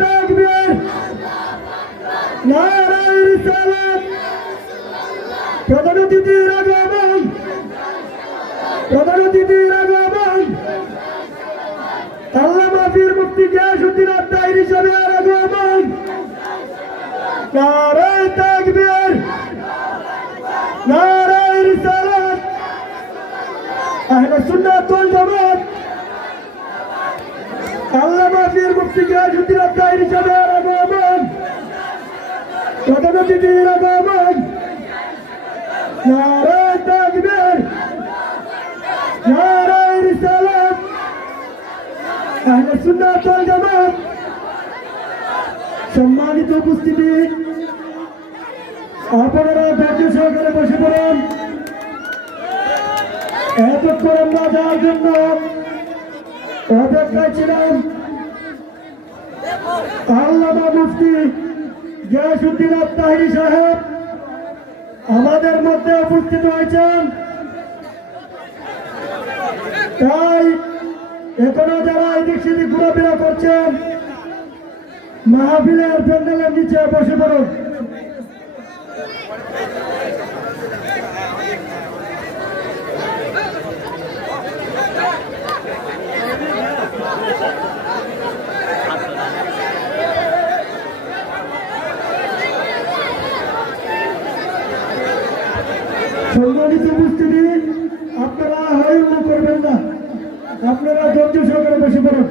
তাকবীর নারায়ে রিসালাত প্রধান অতিথির আগমন আল্লামা পীর মুফতি গিয়াসউদ্দিন আত্তাহিরি সাহেবের আগমন নারায়ে তাকবীর নারায়ে রিসালাত আহলে সুন্নাত ওয়াল জামাত আল্লামা পীর মুফতি গিয়াসউদ্দিন আত্তাহিরি সাহেবের আগমন প্রধান অতিথির আগমন নারায়ে তাকবীর নারায়ে রিসালাত আহলে সুন্নাত ওয়াল জামাত সম্মানিত উপস্থিতি আপনারা ধৈর্য সহকারে বসে পড়ুন এতক্ষণ আমরা যাওয়ার জন্য অপেক্ষায় ছিলাম আল্লামা মুফতি গিয়াসউদ্দিন আত্তাহিরি সাহেব আমাদের মধ্যে উপস্থিত হয়েছেন তাই এখনো যারা এদিক সেদিক ঘোরাফেরা করছেন মাহফিলের প্যান্ডেলের নিচে বসে পড়ুন সম্মানিত উপস্থিতি আপনারা হইহুল্লোড় করবেন না আপনারা ধৈর্য সহকারে বসে পড়ুন